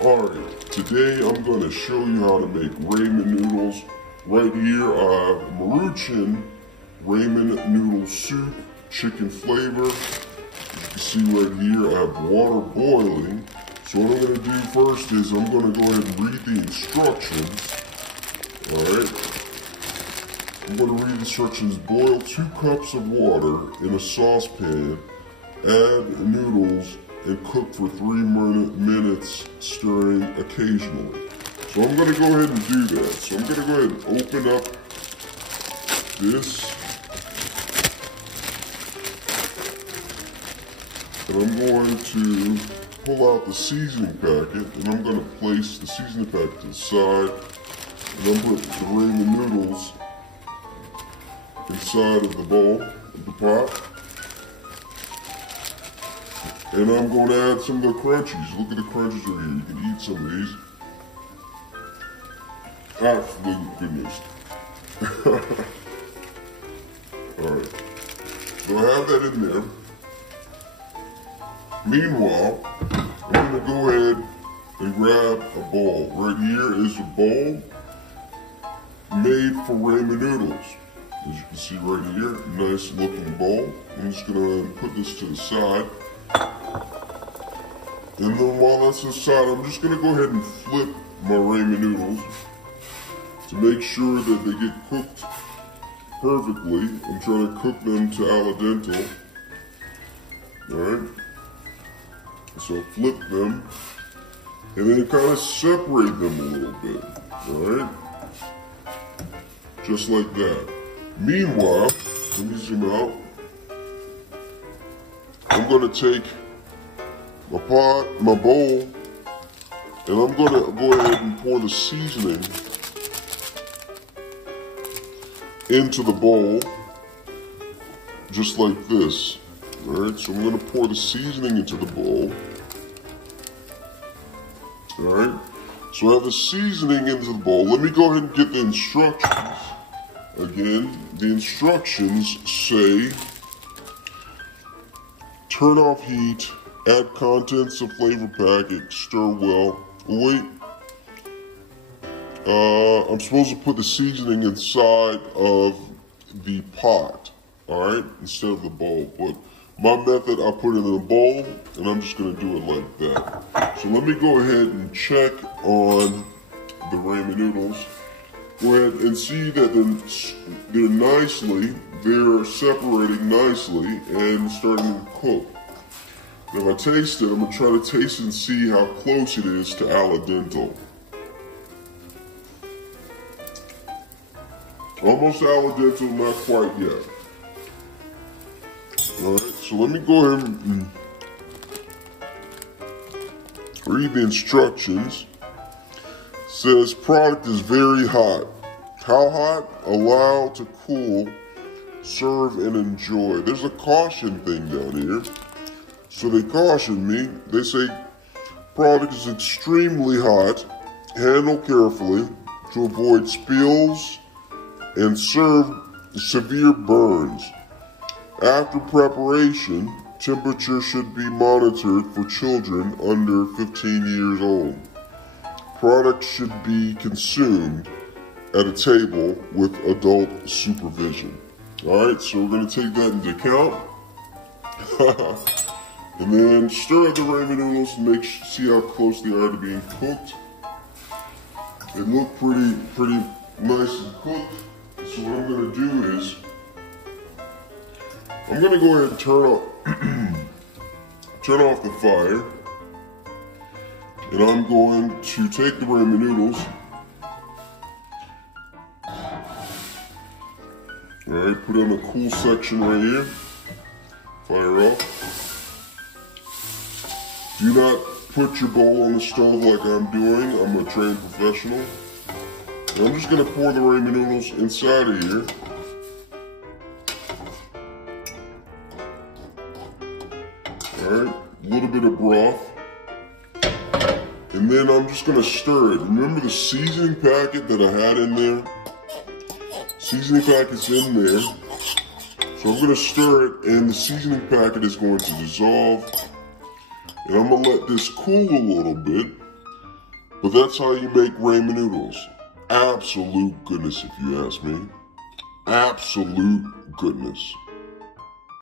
Alright, today I'm going to show you how to make ramen noodles. Right here I have Maruchan ramen noodle soup, chicken flavor. You can see right here I have water boiling. So what I'm going to do first is I'm going to go ahead and read the instructions. Alright, I'm going to read the instructions. Boil 2 cups of water in a saucepan, add noodles, and cook for 3 minutes, stirring occasionally. So I'm going to go ahead and do that. So I'm going to go ahead and open up this. And I'm going to pull out the seasoning packet, and I'm going to place the seasoning packet to the side. And I'm putting the ramen noodles inside of the bowl, of the pot. And I'm going to add some of the crunchies. Look at the crunchies right here. You can eat some of these. Absolute goodness. Alright. So I have that in there. Meanwhile, I'm going to go ahead and grab a bowl. Right here is a bowl made for ramen noodles. As you can see right here, nice looking bowl. I'm just going to put this to the side. And then while that's aside, I'm just going to go ahead and flip my ramen noodles to make sure that they get cooked perfectly. I'm trying to cook them to al dente. Alright. So flip them and then kind of separate them a little bit. Alright. Just like that. Meanwhile, let me zoom out. I'm going to take my pot, my bowl, and I'm going to go ahead and pour the seasoning into the bowl, just like this. Alright, so I'm going to pour the seasoning into the bowl. Alright, so I have the seasoning into the bowl. Let me go ahead and get the instructions. Again, the instructions say, turn off heat, add contents of flavor packet, stir well. Oh, wait. I'm supposed to put the seasoning inside of the pot, alright, instead of the bowl. But my method, I put it in a bowl, and I'm just going to do it like that. So let me go ahead and check on the ramen noodles. Go ahead and see that they're separating nicely and starting to cook. If I taste it, I'm going to try to taste it and see how close it is to al dente. Almost al dente, not quite yet. Alright, so let me go ahead and read the instructions. It says, product is very hot. How hot? Allow to cool, serve and enjoy. There's a caution thing down here. So they caution me. They say, product is extremely hot. Handle carefully to avoid spills and serve severe burns. After preparation, temperature should be monitored for children under 15 years old. Product should be consumed at a table with adult supervision. Alright, so we're going to take that into account. And then stir up the ramen noodles and see how close they are to being cooked. They look pretty nice and cooked. So what I'm going to do is, I'm going to go ahead and turn off the fire. And I'm going to take the ramen noodles. Alright, put it in a cool section right here. Fire off. Do not put your bowl on the stove like I'm doing. I'm a trained professional. And I'm just going to pour the ramen noodles inside of here. Alright, a little bit of broth. And then I'm just going to stir it. Remember the seasoning packet that I had in there? Seasoning packet's in there. So I'm going to stir it, and the seasoning packet is going to dissolve. And I'm going to let this cool a little bit. But that's how you make ramen noodles. Absolute goodness, if you ask me. Absolute goodness.